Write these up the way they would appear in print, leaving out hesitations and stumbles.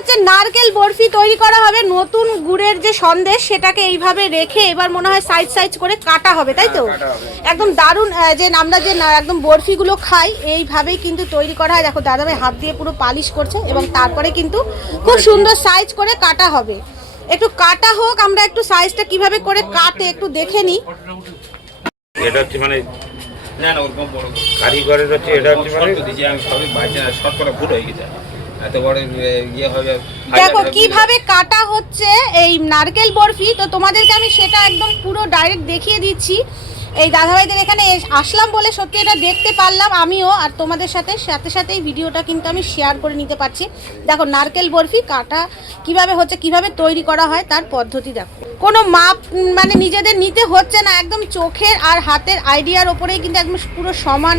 হচ্ছে নারকেল বরফি তৈরি করা হবে, নতুন গুড়ের যে সন্দেশ সেটাকে এইভাবে রেখে এবার মনে হয় সাইজ সাইজ করে কাটা হবে, তাই তো? একদম দারুণ। যে আমরা যে একদম বরফিগুলো খাই এইভাবেই কিন্তু তৈরি করা হয়। দেখো দাদাভাই হাত দিয়ে পুরো পালিশ করছে এবং তারপরে কিন্তু খুব সুন্দর সাইজ করে কাটা হবে। একটু কাটা হোক, আমরা একটু সাইজটা কিভাবে করে কাটে একটু দেখে নিই। এটা হচ্ছে মানে না না ওরকম বড় কারিগরের হচ্ছে, এটা হচ্ছে মানে দিছি আমি সবই বাজে না, শর্ট করে ভুল হয়ে গেছে, এত বড় ইয়ে হবে। দেখো কিভাবে কাটা হচ্ছে এই নারকেল বরফি, তো তোমাদেরকে আমি সেটা একদম পুরো ডাইরেক্ট দেখিয়ে দিচ্ছি। এই দাদাভাইদের এখানে আসলাম বলে সত্যি এটা দেখতে পারলাম আমিও, আর তোমাদের সাথে সাথে এই ভিডিওটা কিন্তু আমি শেয়ার করে নিতে পারছি। দেখো নারকেল বরফি কাটা কিভাবে হচ্ছে, কিভাবে তৈরি করা হয় তার পদ্ধতি দেখো। কোনো মাপ মানে নিজেদের নিতে হচ্ছে না, একদম চোখের আর হাতের আইডিয়ার ওপরেই কিন্তু একদম পুরো সমান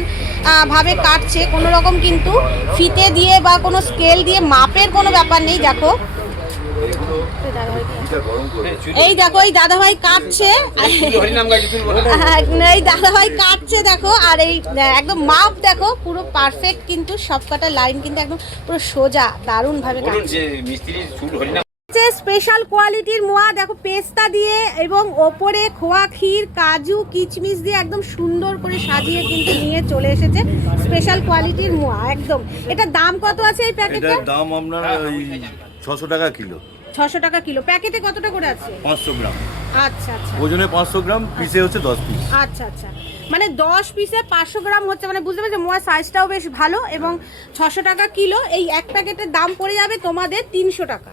ভাবে কাটছে। কোনো রকম কিন্তু ফিতে দিয়ে বা কোনো স্কেল দিয়ে মাপের কোনো ব্যাপার নেই। দেখো এই দেখো এই দাদাভাই কাটছে, এই দাদাভাই কাটছে দেখো। আর এই একদম মাপ দেখো পুরো পারফেক্ট, কিন্তু সবকটা লাইন কিন্তু একদম পুরো সোজা, দারুণ ভাবে কাটছে। স্পেশাল কোয়ালিটির মোয়া দেখো, পেস্তা দিয়ে এবং ওপরে খোয়া ক্ষীর, কাজু, কিচমিচ দিয়ে একদম সুন্দর করে সাজিয়ে কিন্তু নিয়ে চলে এসেছে স্পেশাল কোয়ালিটির মোয়া একদম। এটা দাম কত আছে এই প্যাকেটটার? এটার দাম আপনার 600 টাকা কিলো। 600 টাকা কিলো। প্যাকেটে কতটা করে আছে? 500 গ্রাম। আচ্ছা আচ্ছা, ওজনে 500 গ্রাম, পিসে হচ্ছে 10 পিস। আচ্ছা আচ্ছা, মানে 10 পিসে 500 গ্রাম হচ্ছে, মানে বুঝতে পারছো মোয়ার সাইজটাও বেশ ভালো। এবং 600 টাকা কিলো, এই এক প্যাকেটের দাম পড়ে যাবে তোমাদের 300 টাকা।